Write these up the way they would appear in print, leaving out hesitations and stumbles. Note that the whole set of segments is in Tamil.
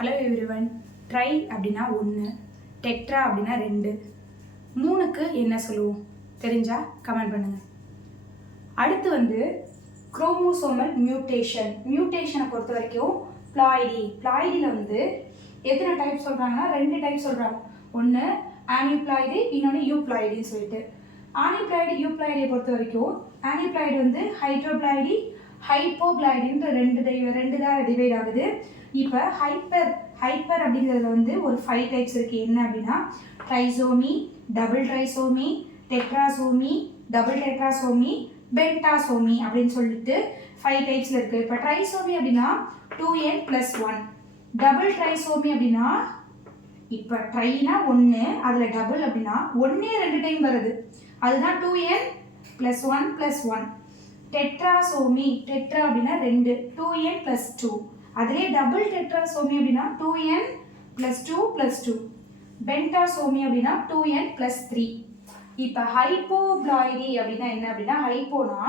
Hello everyone. ட்ரை அப்படின்னா 1, டெட்ரா அப்படின்னா 2, 3க்கு என்ன சொல்லுவோம் தெரிஞ்சால் கமெண்ட் பண்ணுங்கள். அடுத்து வந்து குரோமோசோமல் மியூட்டேஷனை பொறுத்த வரைக்கும் பிளாய்டியில் வந்து எத்தனை டைப் சொல்கிறாங்கன்னா 2 டைப் சொல்கிறாங்க. ஒன்று ஆனிப்ளாய்டு, இன்னொன்று யூப்ளாய்டுன்னு சொல்லிட்டு. ஆனிப்ளாய்டு யூப்ளாய்டியை பொறுத்த வரைக்கும் ஆனிப்ளாய்டு வந்து ஹைட்ரோப்ளாய்டி ஹைப்போப்ளாய்டுன்ற ரெண்டு தான் டிவைட் ஆகுது. இப்போ ஹைப்பர் அப்படிங்கிறதுல வந்து ஒரு 5 டைப்ஸ் இருக்குது. என்ன அப்படின்னா trisomy, double trisomy, tetrasomy, double tetrasomy, pentasomy அப்படின்னு சொல்லிட்டு 5 டைப்ஸில் இருக்குது. இப்போ ட்ரைசோமி அப்படின்னா 2n+1, டபுள் ட்ரைசோமி அப்படின்னா இப்போ ட்ரைனா 1, அதில் டபுள் அப்படின்னா 2 டைம் வருது, அதுதான் 2n+1+1. டெட்ராசோமி டெட்ரா அப்படின்னா 2n+2, அதிலே டபுள் டெட்ராசோமி அப்படின்னா 2n+2+2. பென்டாசோமி அப்படின்னா 2n+3. இப்போ ஹைப்போப்ளாய்டி அப்படின்னா என்ன அப்படின்னா ஹைப்போனா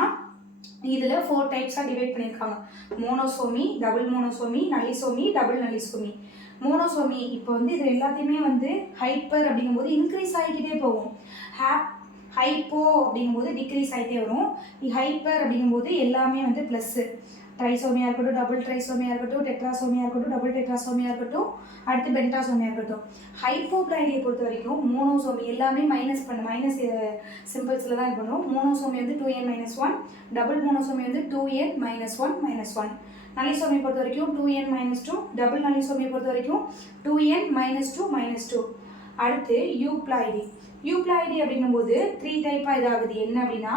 இதில் 4 டைப்ஸாக டிவைட் பண்ணியிருக்காங்க. Monosomy, double monosomy, nullisomy, double nullisomy. Monosomy இப்போ வந்து இது எல்லாத்தையுமே வந்து ஹைப்பர் அப்படிங்கும்போது இன்க்ரீஸ் ஆகிக்கிட்டே போகும். ஹைப்போ அப்படிங்கும்போது டிக்ரீஸ் ஆகிட்டே வரும். ஹைப்பர் அப்படிங்கும்போது எல்லாமே வந்து ப்ளஸ்ஸு. ட்ரைசோமியாக இருக்கட்டும், டபுள் ட்ரைசோமியாக இருக்கட்டும், டெட்ராசோமியாக இருக்கட்டும், டபுள் டெட்ராசோமியாக இருக்கட்டும், அடுத்து பென்டாசோமியாக இருக்கட்டும். ஹைப்போப்ளாய்டியை பொறுத்த வரைக்கும் மோனோசோமி எல்லாமே மைனஸ் சிம்பிள்ஸில் தான் இது பண்ணுறோம். மோனோசோமி வந்து 2n-1, டபுள் மோனோசோமி வந்து 2n-1-1. நலிசோமி பொறுத்த வரைக்கும் 2n-2, டபுள் நலிசோமியை பொறுத்த வரைக்கும் 2n-2-2. அடுத்து யூப்ளாய்டி அப்படிங்கும்போது 3 டைப்பாக இதாகுது. என்ன அப்படின்னா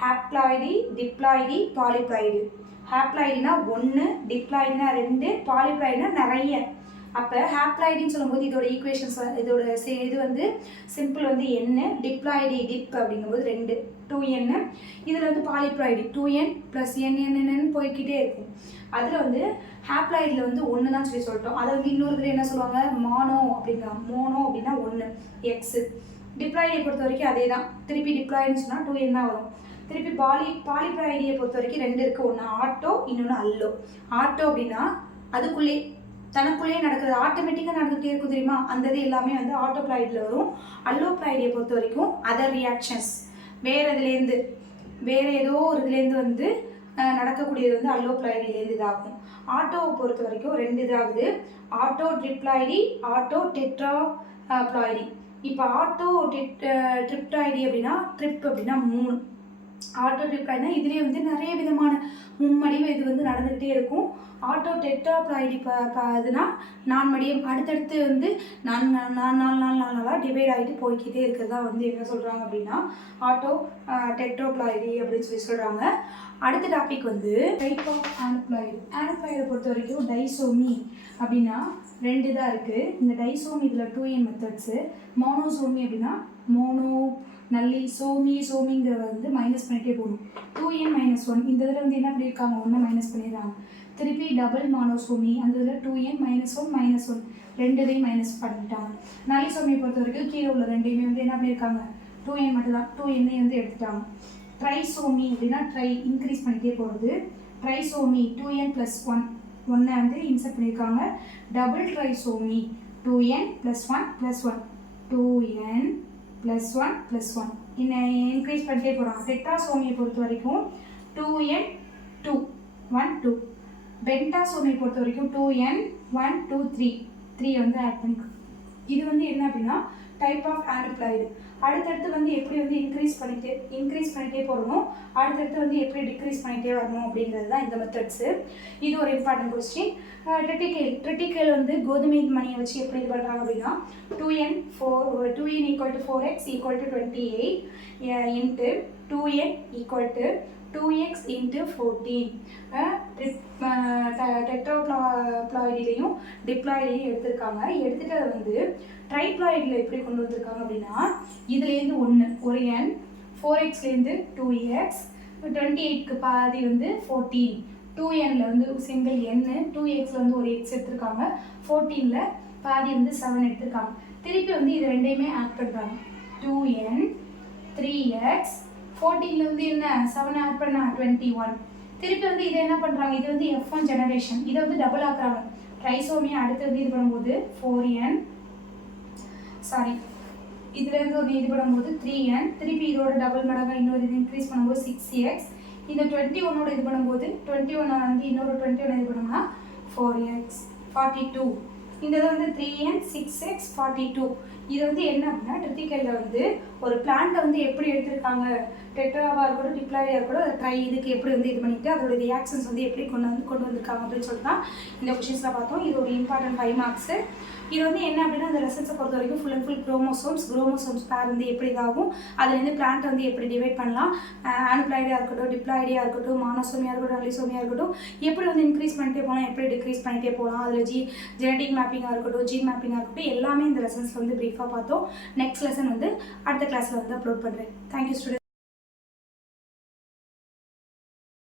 ஹாப்ளாய்டி, டிப்ளாய்டி, பாலிப்ளாய்டு. ஹாப்ளாய்டினா 1, டிப்ளாய்டினா 2, பாலிப்ளாய்டினா நிறைய. அப்போ ஹாப்ளாய்டின்னு சொல்லும்போது இதோட ஈக்குவேஷன்ஸ் இதோட இது வந்து சிம்பிள் வந்து n, டிப்ளாய்டி டிப் அப்படிங்கும்போது 2n. இதில் வந்து பாலிப்ளாய்டி 2n+n போய்கிட்டே இருக்கும். அதில் வந்து ஹாப்ளாய்டில் வந்து 1 தான் சொல்லிட்டோம். அதை வந்து இன்னொரு இதில் என்ன சொல்லுவாங்க, மோனோ அப்படின்னா 1 x. டிப்ளாய்டியை பொறுத்த வரைக்கும் அதே தான், திருப்பி டிப்ளாய்டுன்னு சொன்னால் 2n தான் வரும். திருப்பி பாலிப்ளாய்டியை பொறுத்த வரைக்கும் 2 இருக்குது. ஒன்று ஆட்டோ, இன்னொன்று அல்லோ. ஆட்டோ அப்படின்னா தனக்குள்ளே நடக்குது, ஆட்டோமேட்டிக்காக நடந்துகிட்டே இருக்கும் தெரியுமா, அந்த இது எல்லாமே வந்து ஆட்டோப்ளாய்டில் வரும். அல்லோப்ளாய்டியை பொறுத்த வரைக்கும் அதர் ரியாக்ஷன்ஸ் வேறு ஏதோ ஒரு இதுலேருந்து வந்து நடக்கக்கூடியது வந்து அல்லோப்ளாய்டிலேருந்து இதாகும். ஆட்டோவை பொறுத்த வரைக்கும் 2 இதாகுது, ஆட்டோ ட்ரிப்ளாய்டி, ஆட்டோ டெட்ராப்ளாய்டி. இப்போ ஆட்டோ ட்ரிப்ளாய்டி அப்படின்னா ட்ரிப் அப்படின்னா 3. ஆட்டோ ட்ரிப்ளாய்டினா இதுலேயே வந்து நிறைய விதமான மும்மடிவு இது வந்து நடந்துகிட்டே இருக்கும். ஆட்டோ டெட்ராப்ளாய்டி இதுனா 4 மடியம் அடுத்தடுத்து வந்து 4 டிவைட் ஆகிட்டு போய்கிட்டே இருக்கிறதா வந்து என்ன சொல்கிறாங்க அப்படின்னா ஆட்டோ டெட்ராப்ளாய்டி அப்படின்னு சொல்கிறாங்க. அடுத்த டாபிக் வந்து டைப் ஆஃப் ஆனிப்ளாய்டை பொறுத்த வரைக்கும் டைசோமி அப்படின்னா 2 தான் இருக்குது. இந்த டைசோமி இதில் 2n மெத்தட்ஸு. மோனோசோமி அப்படின்னா சோமிங்கிறத வந்து மைனஸ் பண்ணிகிட்டே போகணும். 2n-1 இந்த இதில் வந்து என்ன பண்ணியிருக்காங்க, 1 மைனஸ் பண்ணிடுறாங்க. திருப்பி டபுள் மோனோசோமி அந்த இதில் 2n-1-1 2 மைனஸ் பண்ணிட்டாங்க. நலிசோமியை பொறுத்த வரைக்கும் கீழே உள்ள 2 வந்து என்ன பண்ணியிருக்காங்க, 2n மட்டும் தான், 2n வந்து எடுத்துட்டாங்க. ட்ரைசோமி அப்படின்னா இன்க்ரீஸ் பண்ணிகிட்டே போகிறது. ட்ரைசோமி 2n+1 வந்து இன்சர்ட் பண்ணியிருக்காங்க. Double trisomy 2n+1+1 2n+1+1 increase பண்ணிட்டே போகிறாங்க. டெட்ராசோமியை பொறுத்த வரைக்கும் 2n-2 பென்டாசோமியை பொறுத்த வரைக்கும் 2n-1-2-3 வந்து ஆட் பண்ணிக்கும். இது வந்து என்ன அப்படின்னா டைப் ஆஃப் ஆனிப்ளாய்டு. அடுத்தடுத்து வந்து எப்படி வந்து இன்க்ரீஸ் பண்ணிகிட்டே போகணும், அடுத்தடுத்து வந்து எப்படி டிக்ரீஸ் பண்ணிகிட்டே வரணும் அப்படிங்கிறது தான் இந்த மெத்தட்ஸு. இது ஒரு இம்பார்ட்டன்ட் கொஸ்டின். ட்ரிட்டிக்கல் வந்து கோதுமை மணியை வச்சு எப்படி இது பண்ணுறாங்க அப்படின்னா 2n = 4x = 28 into 2n = 2x × 14. டெட்ராப்ளாய்டிலையும் டிப்ளாய்டிலையும் எடுத்திருக்காங்க. எடுத்துகிட்டு அதை வந்து ட்ரைப்ளாய்டில் எப்படி கொண்டு வந்திருக்காங்க அப்படின்னா இதுலேருந்து 1 ஒரு n, 4xலேருந்து 2x, 28க்கு பாதி வந்து 14, 2nல வந்து சிங்கிள் n, 2xல வந்து ஒரு x எடுத்திருக்காங்க, 14ல பாதி வந்து 7 எடுத்திருக்காங்க. திருப்பி வந்து இது ரெண்டையுமே ஆட் பண்ணுறாங்க. 2n 3x 14ல வந்து என்ன 7 ஆட் பண்ணால் 21. திருப்பி வந்து இதை என்ன பண்ணுறாங்க, இது வந்து F1 ஜெனரேஷன், இதை வந்து டபுள் ஆக்குறாங்க. ட்ரைசோமியை அடுத்து வந்து இது பண்ணும்போது 4n, சாரி இதுலேருந்து ஒரு இது பண்ணும்போது 3n, திருப்பி இதோட டபுள் மடங்காக இன்னொரு இது இன்க்ரீஸ் பண்ணும்போது 6x, இந்த 21ஓட இது பண்ணும்போது 21 வந்து இன்னொரு 21 இது பண்ணோம்னா 4x 42. இந்த இது வந்து 3n 6x 42. இது வந்து என்ன அப்படின்னா ட்ரிட்டிக்கலில் வந்து ஒரு பிளான்ட்டை வந்து எப்படி எடுத்திருக்காங்க, டெட்ராவாக இருக்கட்டும் டிப்ளாய்டாக இருக்கட்டும் அதை ட்ரை இதுக்கு எப்படி வந்து இது பண்ணிட்டு அதோட ரியாக்ஷன்ஸ் வந்து எப்படி கொண்டு வந்திருக்காங்க அப்படின்னு சொல்லிட்டு தான் இந்த கொஷின்ஸில் பார்த்தோம். இது ஒரு இம்பார்ட்டன்ட் 5 மார்க்ஸு. இது வந்து என்ன அப்படின்னா அந்த லெசன்ஸை பொறுத்த வரைக்கும் ஃபுல் அண்ட் ஃபுல் குரோமோசோம்ஸ் பேர் வந்து எப்படி இதாகும், அதுலேருந்து பிளான்ட் வந்து எப்படி டிவைட் பண்ணலாம், ஆனுப்ளாய்டாக இருக்கட்டும் டிப்ளாய்டியாக இருக்கட்டும் மானோசோமியாக இருக்கட்டும் அலிசோமியாக இருக்கட்டும் எப்படி வந்து இன்க்ரீஸ் பண்ணிட்டே போகலாம், எப்படி டிக்ரீஸ் பண்ணிட்டே போகலாம், அதில் ஜெனடிக் மேப்பிங்காக இருக்கட்டும் ஜீன் மேப்பிங்காக இருக்கட்டும் எல்லாமே இந்த லெசன்ஸில் வந்து ப்ரீஃபாக பார்த்தோம். நெக்ஸ்ட் லெசன் வந்து அடுத்த கிளாஸில் வந்து அப்லோட் பண்ணுறேன். Thank you student.